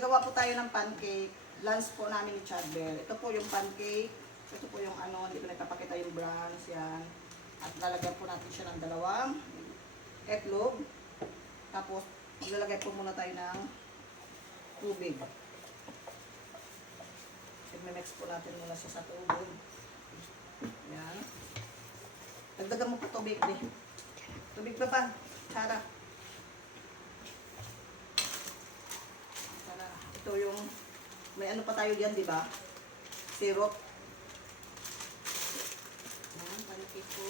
Magagawa po tayo ng pancake. Lunch po namin ni Chadbel. Ito po yung pancake. Ito po yung ano, hindi ko nagpapakita yung brands. Yan. At lalagyan po natin siya ng dalawang etlog. Tapos, maglalagay po muna tayo ng tubig. I-mix po natin muna siya sa tubig. Yan. Dagdagan mo pa tubig, di. Tubig pa pa. Tara. Tara. Ito yung, may ano pa tayo diyan, di ba? Syrup. Yan, pancake po.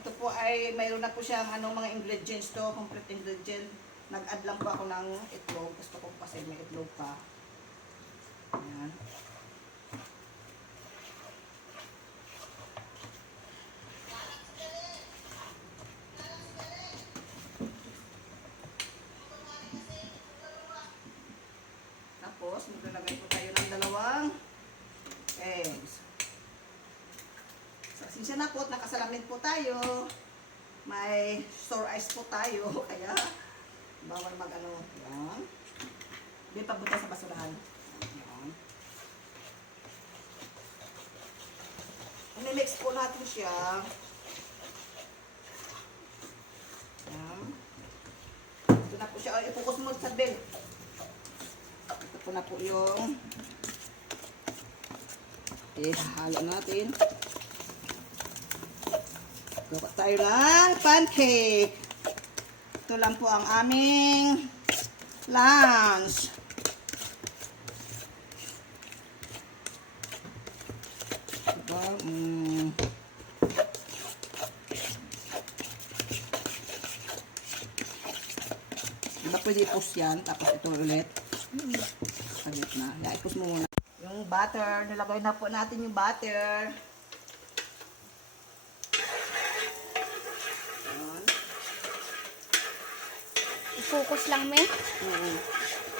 Ito po ay mayroon na po siyang anong mga ingredients to, complete ingredient. Nag-add lang po ako ng itlog. Gusto ko kasi may itlog pa. Ayan. Eggs. So, sinsya na po at nakasalamin po tayo. May store ice po tayo. Kaya, bawal mag ano. Yan. Hindi pa buta sa basurahan. Yan. Unimix po natin siya. Yan. Ito na po siya. Ay, ipokus mo sa bell. Ito po na po yung ihalo natin. Gawa tayo ng pancake. Ito lang po ang aming lunch. Diba? Mm. Diba pwede ipos yan, tapos ito ulit. Sa gitna. Yeah, ipos mo muna. Yung butter, nilagay na po natin yung butter. Focus lang, me. Oo. Ayan.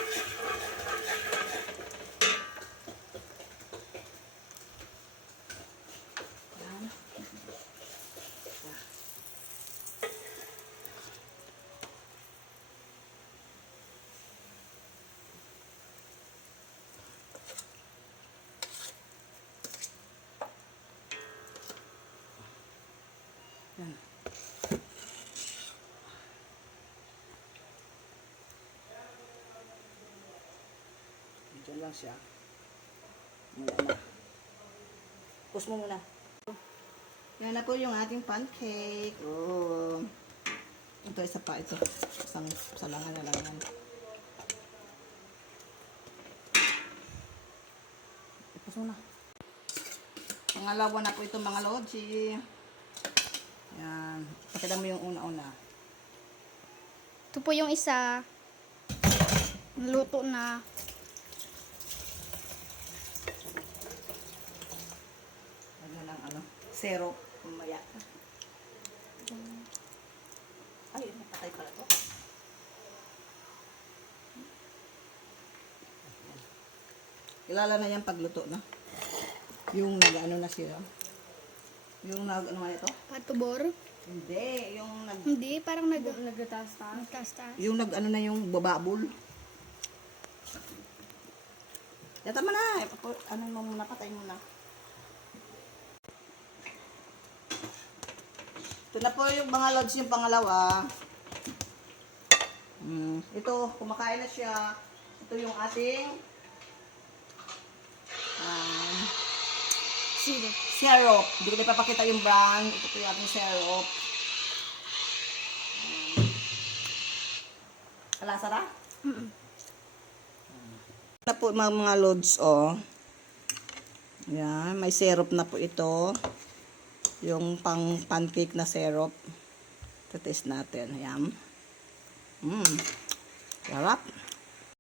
Yan. Diyan lang siya. Muna na. Push mo muna. Yan na po yung ating pancake. Oh. Ito, isa pa ito. Isang salangan na lang yan. Ipos mo na. Pangalawa na po ito mga logi. Yan. Pakita mo yung una-una. Ito po yung isa. Luto na. Lagyan ng ano, syrup. Mamaya. Ay, napatay pala to. Kilala na yan pagluto, no? Yung nag-ano na siya. Yung nag, ano nga ito? Patubor. Hindi, yung nag, Hindi, parang nag... Nagtatas-tas. Nagtatas-tas. yung nag, ano na yung bababol. Yata mo na, ano mo muna, patay mo na. Ito na po yung mga lods yung pangalawa. Mm, ito, kumakain na siya. Ito yung ating um, Sige. syrup. Hindi ko na ipapakita yung brand. Ito po yung ating syrup. Alasa na? Mm-mm. na po mga, mga loads, oh. Yan, may syrup na po ito. Yung pang pancake na syrup. Tatis natin. Yan. Mmm. Sarap.